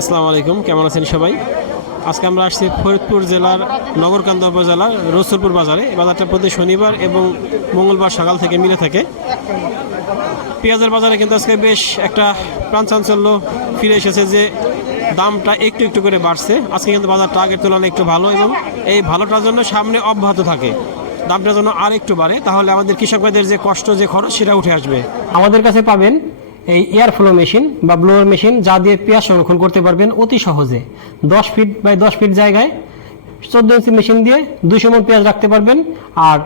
আসসালামু আলাইকুম, কেমন আছেন সবাই? আজকে আমরা আসছি ফরিদপুর জেলার নগরকান্দা উপজেলার রসুলপুর বাজারে। এই বাজারটা প্রতি শনিবার এবং মঙ্গলবার সকাল থেকে মিলে থাকে। পেঁয়াজের বাজারে কিন্তু আজকে বেশ একটা প্রাণচাঞ্চল্য ফিরে এসেছে যে দামটা একটু একটু করে বাড়ছে। আজকে কিন্তু বাজারটা আগের তুলনায় একটু ভালো এবং এই ভালোটার জন্য সামনে অব্যাহত থাকে। দামটা যেন আর একটু বাড়ে, তাহলে আমাদের কৃষক ভাইদের যে কষ্ট, যে খরচ, সেটা উঠে আসবে। আমাদের কাছে পাবেন এই এয়ার ফ্লো মেশিন বা ব্লোয়ার মেশিন, যা দিয়ে পেঁয়াজ সংরক্ষণ করতে পারবেন অতি সহজে। 10 ফিট বাই 10 ফিট জায়গায় 14 ইঞ্চি মেশিন দিয়ে 200 মণ পেঁয়াজ রাখতে পারবেন। আর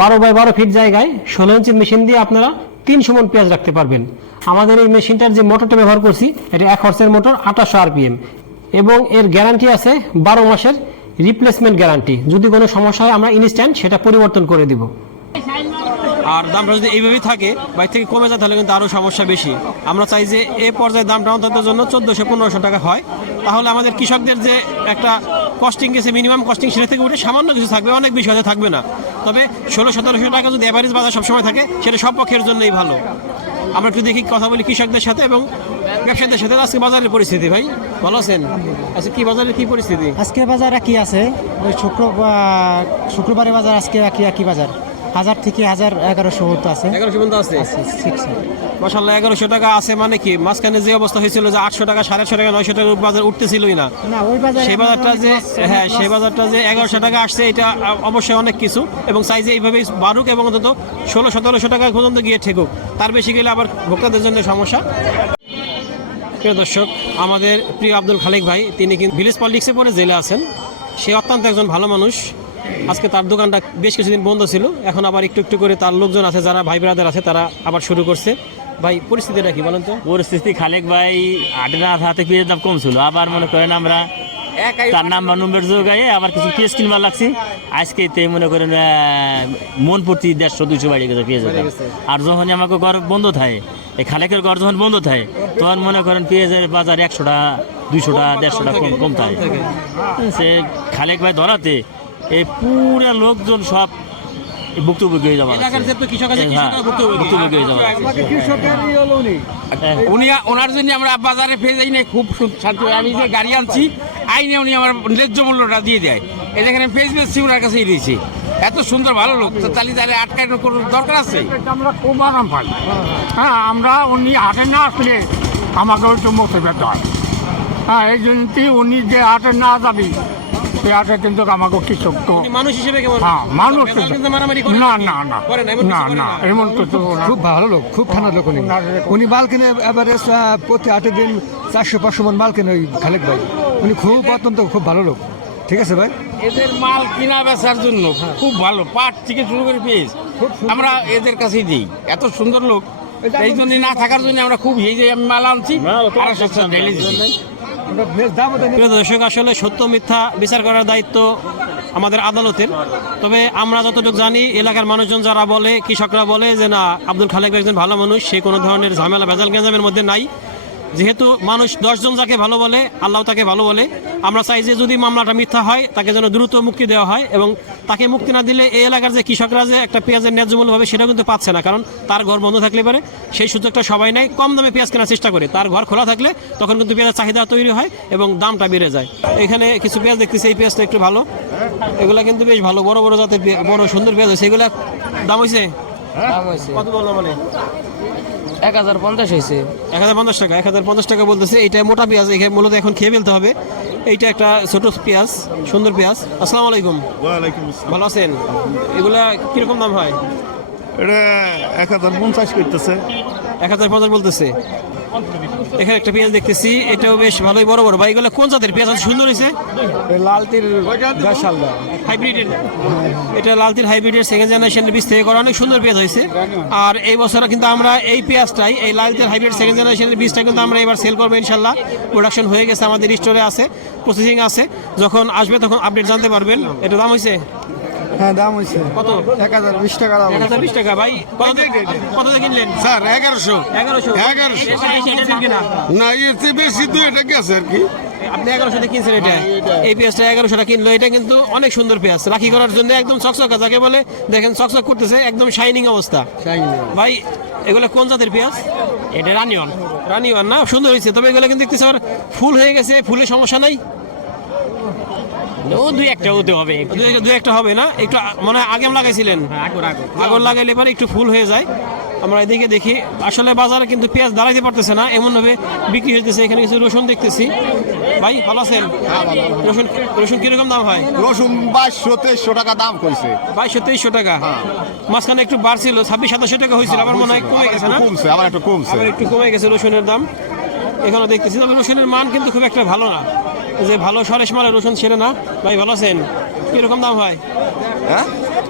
12 বাই 12 ফিট জায়গায় 16 ইঞ্চি মেশিন দিয়ে আপনারা 300 মণ পেঁয়াজ রাখতে পারবেন। আমাদের এই মেশিনটার যে মোটরটা ব্যবহার করছি, এটা 1 হর্সের মোটর, 2800 RPM, এবং এর গ্যারান্টি আছে 12 মাসের রিপ্লেসমেন্ট গ্যারান্টি। যদি কোনো সমস্যা হয় আমরা ইনস্ট্যান্ট সেটা পরিবর্তন করে দিব। আর দামটা যদি এইভাবেই থাকে, বাইর থেকে কমে যায়, তাহলে কিন্তু আরও সমস্যা বেশি। আমরা চাই যে এ পর্যায়ে দামটা অন্তত জন্য 1400-1500 টাকা হয়, তাহলে আমাদের কৃষকদের যে একটা কস্টিং গেছে, মিনিমাম কস্টিং, সেটা থেকে উঠে সামান্য কিছু থাকবে, অনেক বেশি হয়তো থাকবে না। তবে 1600-1700 টাকা যদি অ্যাভারেজ বাজার সবসময় থাকে, সেটা সব পক্ষের জন্যই ভালো। আমরা একটু দেখি, কথা বলি কৃষকদের সাথে এবং ব্যবসায়ীদের সাথে। আজকে বাজারের পরিস্থিতি, ভাই ভালো আছেন? আজকে কি বাজারের কি পরিস্থিতি? আজকে বাজার কি আছে, ওই শুক্রবারে বাজার আজকে একই বাজার, 1000 থেকে 1100 পর্যন্ত আছে। 1100 পর্যন্ত আছে, ঠিক আছে মাশাআল্লাহ। 1100 টাকা আছে মানে কি, মাঝখানে যে অবস্থা হয়েছিল যে 800 টাকা, 850 টাকা, 900 টাকার বাজার উঠতেছিলই না, ওই বাজার, সেই বাজারটা যে সেই বাজারটা যে 1100 টাকা আসছে, এটা অবশ্যই অনেক কিছু। এবং চাই যে এইভাবেই বাড়ুক এবং অন্তত 1600-1700 টাকা পর্যন্ত গিয়ে ঠেকুক। তার বেশি গেলে আবার ভোক্তাদের জন্য সমস্যা। প্রিয় দর্শক, আমাদের প্রিয় আব্দুল খালেক ভাই, তিনি কিন্তু ভিলেজ পলিটিক্সে পরে জেলে আছেন। সে অত্যন্ত একজন ভালো মানুষ। আজকে তার দোকানটা বেশ কিছুদিন বন্ধ ছিল, এখন আবার একটু একটু করে তার লোকজন আছে, যারা ভাই ব্রাদার আছে, তারা আবার শুরু করছে। ভাই, পরিস্থিতিটা কি বলেন তো? পরিস্থিতি খালেক ভাই আটের হাতে পেঁয়াজ দাম কম ছিল, আবার মনে করেন আমরা তার নাম্বার নম্বর যোগাইয়ে আবার কিছু পেঁয়াজ কিনবার লাগছি। আজকে তে মনে করেন মন প্রতি 150-200 বাড়ি গেছে পেঁয়াজ। আর যখন আমাকে ঘর বন্ধ থাকে, এই খালেকের ঘর যখন বন্ধ থাকে, তখন মনে করেন পেঁয়াজের বাজার 100 টাকা, 200 টাকা, 150 টাকা কম থাকে। সে খালেক ভাই ধরাতে এই পুরা লোকজন সব ভুক্তভোগী হয়ে যাবে। ওনার জন্য আমরা বাজারে ফেলে যাই না, খুব শান্তি। আমি যে গাড়ি আনছি আইনে উনি আমার ন্যায্য মূল্যটা দিয়ে দেয়। এই যেখানে ফেস বেশি ওনার কাছেই রয়েছে। এত সুন্দর ভালো লোক, তাহলে আটকানোর কোনো দরকার আছে? আমরা খুব আরাম পাই। হ্যাঁ, আমরা উনি হাটে না আসলে আমাকে একটু মতো ব্যথা হয়। হ্যাঁ, এই জন্য উনি যে হাটে না যাবি, সেই হাটে কিন্তু আমাকে কৃষক তো মানুষ হিসেবে হ্যাঁ, মানুষ না এমন তো খুব ভালো লোক, খুব ঠান্ডা লোক। উনি মাল কিনে এভারেজ প্রতি 8 দিন 400-500 মণ মাল কিনে ওই খালেক ভাই। উনি খুব অত্যন্ত খুব ভালো লোক। ঠিক আছে ভাই, এদের মাল কিনা বেচার জন্য খুব ভালো, পাট থেকে শুরু করে পেঁয়াজ আমরা এদের কাছেই দিই। এত সুন্দর লোক, এই জন্য না থাকার জন্য আমরা খুব এই যে আমি মাল আনছি দর্শক। আসলে সত্য মিথ্যা বিচার করার দায়িত্ব আমাদের আদালতের। তবে আমরা যতটুকু জানি, এলাকার মানুষজন যারা বলে, কৃষকরা বলে যে না, আব্দুল খালেক একজন ভালো মানুষ, সে কোনো ধরনের ঝামেলা ভেজাল গেঞ্জামের মধ্যে নাই। যেহেতু মানুষ 10 জন যাকে ভালো বলে, আল্লাহ তাকে ভালো বলে। আমরা চাই যে যদি মামলাটা মিথ্যা হয়, তাকে যেন দ্রুত মুক্তি দেওয়া হয়। এবং তাকে মুক্তি না দিলে এই এলাকার যে কৃষকরা যে একটা পেঁয়াজের ন্যায্য মূল্য পাবে, সেটাও কিন্তু পাচ্ছে না। কারণ তার ঘর বন্ধ থাকলে পারে সেই সুযোগটা সবাই নেয়, কম দামে পেঁয়াজ কেনার চেষ্টা করে। তার ঘর খোলা থাকলে তখন কিন্তু পেঁয়াজের চাহিদা তৈরি হয় এবং দামটা বেড়ে যায়। এখানে কিছু পেঁয়াজ দেখতেছি, এই পেঁয়াজটা একটু ভালো। এগুলা কিন্তু বেশ ভালো, বড় বড় জাতের বড় সুন্দর পেঁয়াজ হয়েছে। এগুলা দাম হয়েছে কত বললো? মানে 1050 হয়েছে। 1050 টাকা, 1050 টাকা বলতেছে। এইটা মোটা পেঁয়াজ, এখানে মূলত এখন খেয়ে ফেলতে হবে। এইটা একটা ছোট পেঁয়াজ, সুন্দর পেঁয়াজ। আসসালামু আলাইকুম। ওয়ালাইকুম আসসালাম। ভালো আছেন? এগুলা কিরকম দাম হয়? এটা 1050 করতেছে। 1050 বলতেছে। এখানে একটা পেঁয়াজ দেখতেছি, এটাও বেশ ভালোই বড় বড়। ভাই, এগুলো কোন জাতের পেঁয়াজ? সুন্দর হয়েছে। লালতির হাইব্রিডের, এটা লালতির হাইব্রিডের সেকেন্ড জেনারেশনের বীজ থেকে করা, অনেক সুন্দর পেঁয়াজ হয়েছে। আর এই বছর কিন্তু আমরা এই পেঁয়াজটাই, এই লালতির হাইব্রিড সেকেন্ড জেনারেশনের বীজটা কিন্তু আমরা এবার সেল করবো ইনশাল্লাহ। প্রোডাকশন হয়ে গেছে, আমাদের স্টোরে আছে, প্রসেসিং আছে। যখন আসবে তখন আপডেট জানতে পারবেন। এটা দাম হয়েছে হ্যাঁ দাম হয়েছে কত? 1020 টাকা দাম 1020 টাকা ভাই। কত দিয়ে কিনলেন? স্যার 1100 1100। 1100 কিনছেন কিনা? না এর চেয়ে বেশি 2 টাকা গেছে আর কি। আপনি 1100 দিয়ে কিনছেন এটা? এই পেঁয়াজটা 1100 টাকা কিনলো। এটা কিন্তু অনেক সুন্দর পেঁয়াজ, রাখি করার জন্য একদম চকচকা যাকে বলে, দেখেন চকচক করতেছে, একদম শাইনিং অবস্থা। ভাই এগুলো কোন জাতের পেঁয়াজ? এটা রানিয়ন। রানিওয়ান না? সুন্দর হয়েছে, তবে এগুলো কিন্তু দেখতেছি আবার ফুল হয়ে গেছে। ফুলের সমস্যা নাই? ও দুই একটা হতে হবে। দু একটা হবে না? একটু মানে আগে লাগাইছিলেন? আগর লাগাইলে পরে একটু ফুল হয়ে যায়। আমরা এদিকে দেখি, আসলে বাজারে কিন্তু পেঁয়াজ দাঁড়াইতে পারতেছে না, এমনভাবে বিক্রি হইতেছে। এখানে কিছু রসুন দেখতেছি। ভাই ভালো আছেন? রসুন রসুন কিরকম দাম হয়? রসুন 2200-2300 টাকা দাম কইছে। 2200-2300 টাকা। মাঝখানে একটু বাড়ছিল, 2600-2700 টাকা হয়েছিল, আবার মনে হয় কমে গেছে না? কমছে, আবার একটু কমছে। আবার একটু কমে গেছে রসুনের দাম। এখানে দেখতেছি, তবে রসুনের মান কিন্তু খুব একটা ভালো না, যে ভালো সরেশ মালের রসুন সেটা না। ভাই ভালো আছেন? কিরকম দাম হয়? হ্যাঁ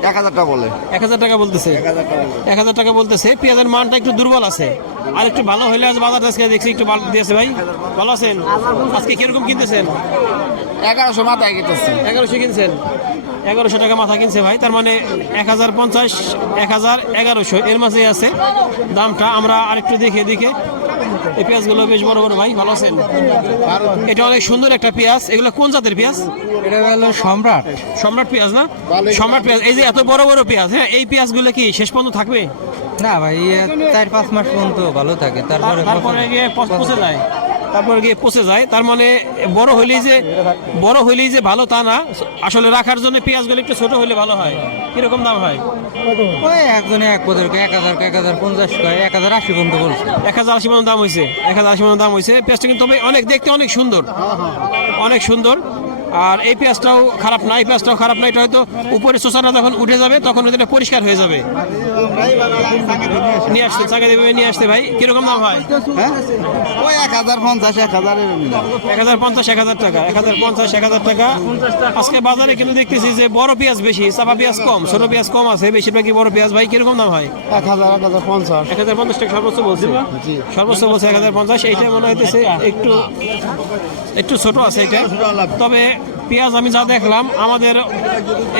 1000 টাকা বলে। 1000 টাকা বলতেছে। 1000 টাকা বলতেছে। পেঁয়াজের মানটা একটু দুর্বল আছে, আর একটু ভালো হইলে আজ বাজার আজকে দেখছি একটু ভালো দিয়েছে। ভাই ভালো আছেন? আজকে কিরকম কিনতেছেন? 1100 মাথায় গেতেছে। 1100 কিনছেন? 1100 টাকা মাথা কিনছে ভাই, তার মানে 1050, 1000, 1100 এর মাঝে আছে দামটা। আমরা আরেকটু দেখে দেখে, এই পেঁয়াজগুলো বেশ বড় বড়। ভাই ভালো আছেন? এটা অনেক সুন্দর একটা পেঁয়াজ। এগুলো কোন জাতের পেঁয়াজ? এটা হলো সম্রাট। সম্রাট পেঁয়াজ না? সম্রাট পেঁয়াজ। এই যে এত বড় বড় পেঁয়াজ, হ্যাঁ, এই পেঁয়াজগুলো কি শেষ পর্যন্ত থাকবে? না ভাই, 4-5 মাস পর্যন্ত ভালো থাকে, তারপরে গিয়ে পচে যায়। তারপরে গিয়ে পচে যায়। তার মানে বড় হইলেই যে ভালো তা না। আসলে রাখার জন্য পেঁয়াজগুলো একটু ছোট হলে ভালো হয়। কিরকম দাম হয়? ওই একজনে এক পদের 1050 কয়, 1080 পর্যন্ত বলছে। 1080 পর্যন্ত দাম হয়েছে। 1080 পর্যন্ত দাম হয়েছে। পেঁয়াজটা কিন্তু তবে অনেক দেখতে অনেক সুন্দর, অনেক সুন্দর। আর এই পেঁয়াজটাও খারাপ না, এই পেঁয়াজটাও খারাপ না। এটা হয়তো উপরে শোষাটা যখন উঠে যাবে তখন এটা পরিষ্কার হয়ে যাবে। নিয়ে আসতে চাকা দেবে, নিয়ে আসতে। ভাই কিরকম দাম হয়? ওই 1050, 1050, 1000 টাকা। 1050, 1000 টাকা আজকে বাজারে। কিন্তু দেখতেছি যে বড় পেঁয়াজ বেশি, চাপা পেঁয়াজ কম, ছোট পেঁয়াজ কম আছে, বেশিরভাগই বড় পেঁয়াজ। ভাই কিরকম দাম হয়? 1050। 1050 টাকা সর্বোচ্চ বলছে। সর্বোচ্চ বলছে 1050। এইটা মনে হইতেছে একটু ছোট আছে এটা। তবে পেঁয়াজ আমি যা দেখলাম, আমাদের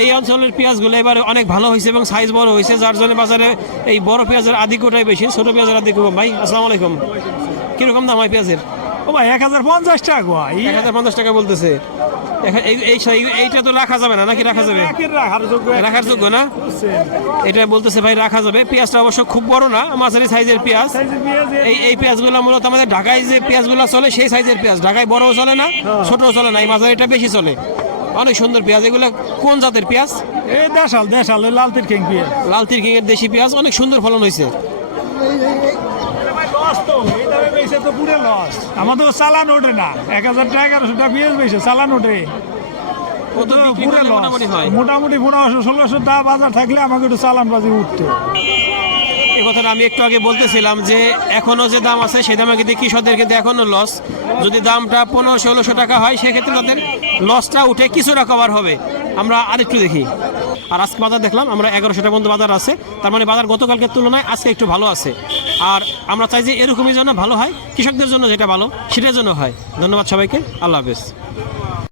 এই অঞ্চলের পেঁয়াজগুলো এবারে অনেক ভালো হয়েছে এবং সাইজ বড় হয়েছে, যার জন্য বাজারে এই বড় পেঁয়াজের আধিক্যটাই বেশি, ছোট পেঁয়াজের আধিক্য কম। ভাই আসসালামু আলাইকুম। কিরকম দাম হয় পেঁয়াজের? ও ভাই 1050 টাকা। 1050 টাকা বলতেছে। এইটা তো রাখা যাবে না নাকি? রাখা যাবে? রাখার যোগ্য না এটা বলতেছে ভাই, রাখা যাবে। পেঁয়াজটা অবশ্য খুব বড় না, মাঝারি সাইজের পেঁয়াজ। এই পেঁয়াজগুলো মূলত আমাদের ঢাকায় যে পেঁয়াজগুলো চলে সেই সাইজের পেঁয়াজ। ঢাকায় বড়ও চলে না, ছোটও চলে না, এই মাঝারিটা বেশি চলে। অনেক সুন্দর পেঁয়াজ। এগুলো কোন জাতের পেঁয়াজ? এই দেশাল লাল তিরকিং পেঁয়াজ। লাল তিরকিং এর দেশি পেঁয়াজ। অনেক সুন্দর ফলন হয়েছে। আমাদের চালান ওঠে না। 1000 টাকা 1100 টাকা পেঁয়াজ বেশি চালান ওঠে। মোটামুটি 1500-1600 টাকা বাজার থাকলে আমাকে একটু চালান বাজি উঠতো। এই কথাটা আমি একটু আগে বলতেছিলাম যে এখনো যে দাম আছে সেই দামে কিন্তু কৃষকদের কিন্তু এখনো লস। যদি দামটা 1500-1600 টাকা হয় সেক্ষেত্রে তাদের লসটা উঠে কিছুটা কভার হবে। আমরা আরেকটু দেখি। আর আজকে বাজার দেখলাম আমরা 1100 টাকা পর্যন্ত বাজার আছে, তার মানে বাজার গতকালকের তুলনায় আজকে একটু ভালো আছে। আর আমরা চাই যে এরকমই যেন ভালো হয়, কৃষকদের জন্য যেটা ভালো সেটার জন্য হয়। ধন্যবাদ সবাইকে, আল্লাহ হাফেজ।